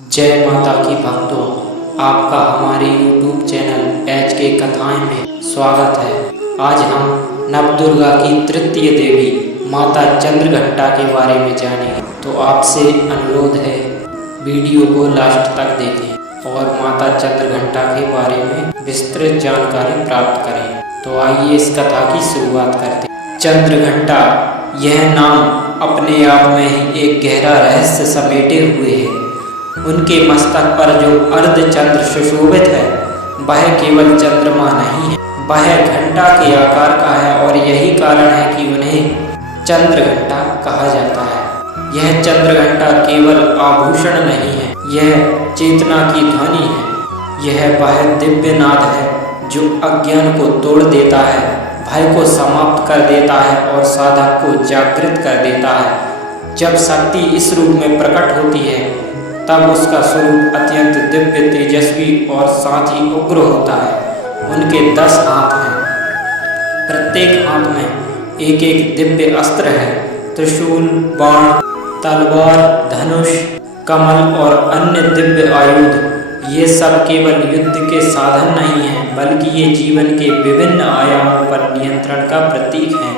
जय माता की भक्तों, आपका हमारे YouTube चैनल एच के कथाएं में स्वागत है। आज हम नवदुर्गा की तृतीय देवी माता चंद्रघंटा के बारे में जानेंगे, तो आपसे अनुरोध है वीडियो को लास्ट तक देखें और माता चंद्रघंटा के बारे में विस्तृत जानकारी प्राप्त करें। तो आइए इस कथा की शुरुआत करते हैं। चंद्रघंटा यह नाम अपने आप में ही एक गहरा रहस्य समेटे हुए है। उनके मस्तक पर जो अर्धचंद्र सुशोभित है वह केवल चंद्रमा नहीं है, वह घंटा के आकार का है और यही कारण है कि उन्हें चंद्रघंटा कहा जाता है। यह चंद्रघंटा केवल आभूषण नहीं है, यह चेतना की ध्वनि है। यह वह दिव्य नाद है जो अज्ञान को तोड़ देता है, भय को समाप्त कर देता है और साधक को जागृत कर देता है। जब शक्ति इस रूप में प्रकट होती है तब उसका स्वरूप अत्यंत दिव्य, तेजस्वी और साथ ही उग्र होता है। उनके 10 हाथ हैं, प्रत्येक हाथ में एक एक दिव्य अस्त्र है। त्रिशूल, बाण, तलवार, धनुष, कमल और अन्य दिव्य आयुध, ये सब केवल युद्ध के साधन नहीं हैं, बल्कि ये जीवन के विभिन्न आयामों पर नियंत्रण का प्रतीक हैं।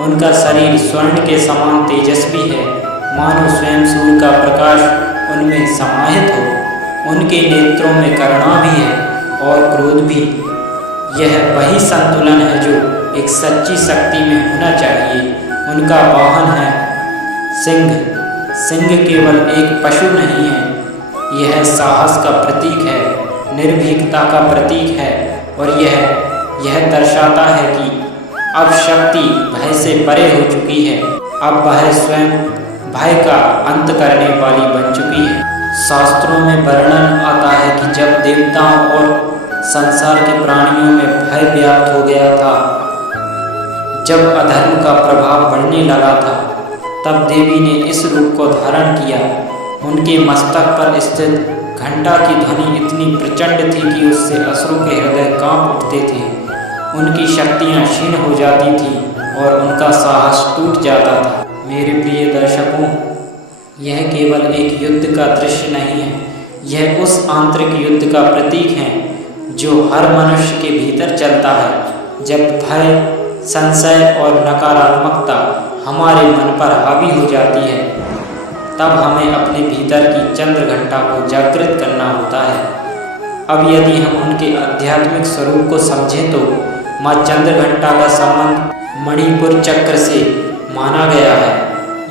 उनका शरीर स्वर्ण के समान तेजस्वी है, मानो स्वयं सूर्य का प्रकाश उनमें समाहित हो। उनके नेत्रों में करुणा भी है और क्रोध भी। यह वही संतुलन है जो एक सच्ची शक्ति में होना चाहिए। उनका वाहन है सिंह। सिंह केवल एक पशु नहीं है, यह साहस का प्रतीक है, निर्भीकता का प्रतीक है और यह दर्शाता है कि अब शक्ति भय से परे हो चुकी है। अब वह स्वयं भय का अंत करने वाली बन चुकी है। शास्त्रों में वर्णन आता है कि जब देवताओं और संसार के प्राणियों में भय व्याप्त हो गया था, जब अधर्म का प्रभाव बढ़ने लगा था, तब देवी ने इस रूप को धारण किया। उनके मस्तक पर स्थित घंटा की ध्वनि इतनी प्रचंड थी कि उससे असुरों के हृदय कांप उठते थे। उनकी शक्तियाँ क्षीण हो जाती थीं और उनका साहस टूट जाता था। मेरे प्रिय दर्शकों, यह केवल एक युद्ध का दृश्य नहीं है, यह उस आंतरिक युद्ध का प्रतीक है जो हर मनुष्य के भीतर चलता है। जब भय, संशय और नकारात्मकता हमारे मन पर हावी हो जाती है, तब हमें अपने भीतर की चंद्रघंटा को जागृत करना होता है। अब यदि हम उनके आध्यात्मिक स्वरूप को समझें तो माँ चंद्रघंटा का संबंध मणिपुर चक्र से माना गया है।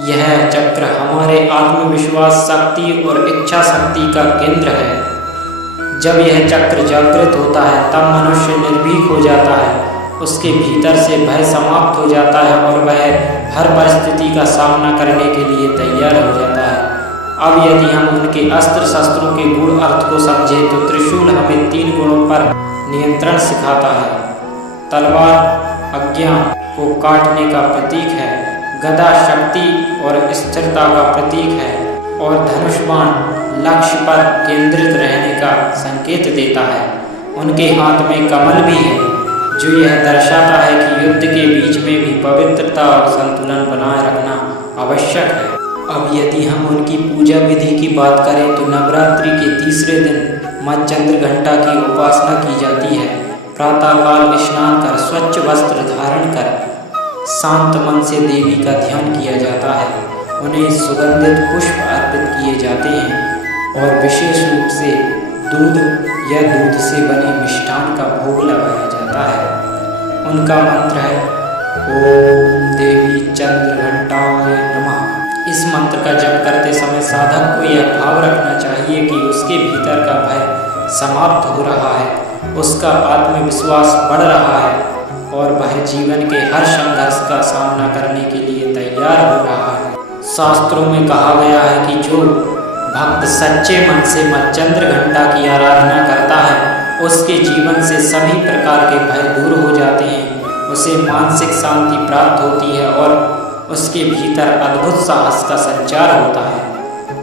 यह चक्र हमारे आत्मविश्वास, शक्ति और इच्छा शक्ति का केंद्र है। जब यह चक्र जागृत होता है तब मनुष्य निर्भीक हो जाता है, उसके भीतर से भय समाप्त हो जाता है और वह हर परिस्थिति का सामना करने के लिए तैयार हो जाता है। अब यदि हम उनके अस्त्र शस्त्रों के गूढ़ अर्थ को समझें तो त्रिशूल हमें 3 गुणों पर नियंत्रण सिखाता है। तलवार अज्ञान को काटने का प्रतीक है, गदा शक्ति और स्थिरता का प्रतीक है और धनुष बाण लक्ष्य पर केंद्रित रहने का संकेत देता है। उनके हाथ में कमल भी है जो यह दर्शाता है कि युद्ध के बीच में भी पवित्रता और संतुलन बनाए रखना आवश्यक है। अब यदि हम उनकी पूजा विधि की बात करें तो नवरात्रि के तीसरे दिन माँ चंद्रघंटा की उपासना की जाती है। प्रातःकाल स्नान कर स्वच्छ वस्त्र धारण कर शांत मन से देवी का ध्यान किया जाता है। उन्हें सुगंधित पुष्प अर्पित किए जाते हैं और विशेष रूप से दूध या दूध से बने मिष्ठान का भोग लगाया जाता है। उनका मंत्र है ओम देवी चंद्रघंटाय नमः। इस मंत्र का जप करते समय साधक को यह भाव रखना चाहिए कि उसके भीतर का भय समाप्त हो रहा है, उसका आत्मविश्वास बढ़ रहा है और वह जीवन के हर संघर्ष का सामना करने के लिए तैयार हो रहा है। शास्त्रों में कहा गया है कि जो भक्त सच्चे मन से माँ चंद्रघंटा की आराधना करता है, उसके जीवन से सभी प्रकार के भय दूर हो जाते हैं, उसे मानसिक शांति प्राप्त होती है और उसके भीतर अद्भुत साहस का संचार होता है।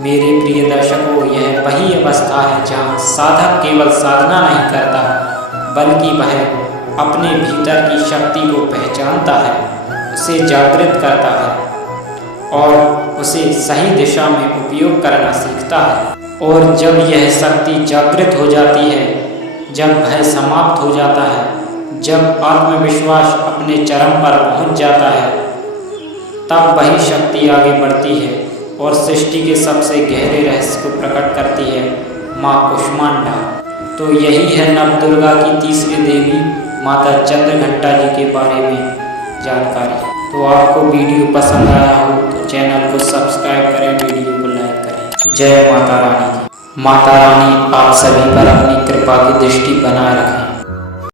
मेरे प्रिय दर्शकों, यह वही अवस्था है जहाँ साधक केवल साधना नहीं करता, बल्कि वह अपने भीतर की शक्ति को पहचानता है, उसे जागृत करता है और उसे सही दिशा में उपयोग करना सीखता है। और जब यह शक्ति जागृत हो जाती है, जब भय समाप्त हो जाता है, जब आत्मविश्वास अपने चरम पर पहुंच जाता है, तब वही शक्ति आगे बढ़ती है और सृष्टि के सबसे गहरे रहस्य को प्रकट करती है, माँ कुष्मांडा। तो यही है नवदुर्गा की तीसरी देवी माता चंद्रघंटा जी के बारे में जानकारी। तो आपको वीडियो पसंद आया हो तो चैनल को सब्सक्राइब करें, वीडियो को लाइक करें। जय माता रानी। माता रानी आप सभी पर अपनी कृपा की दृष्टि बनाए रखें।